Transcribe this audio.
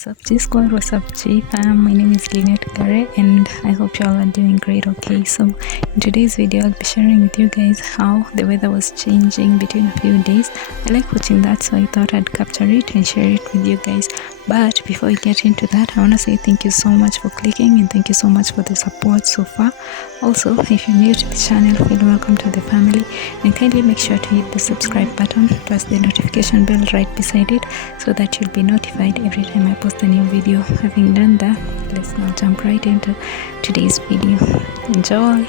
What's up, G Squad? What's up, G fam? My name is Lynette Gare, and I hope you all are doing great. Okay, so in today's video, I'll be sharing with you guys how the weather was changing between a few days. I like watching that, so I thought I'd capture it and share it with you guys. But before we get into that, I want to say thank you so much for clicking and thank you so much for the support so far. Also, if you're new to the channel, feel welcome to the family, and kindly make sure to hit the subscribe button plus the notification bell right beside it so that you'll be notified every time I post a new video. Having done that, let's now jump right into today's video. Enjoy!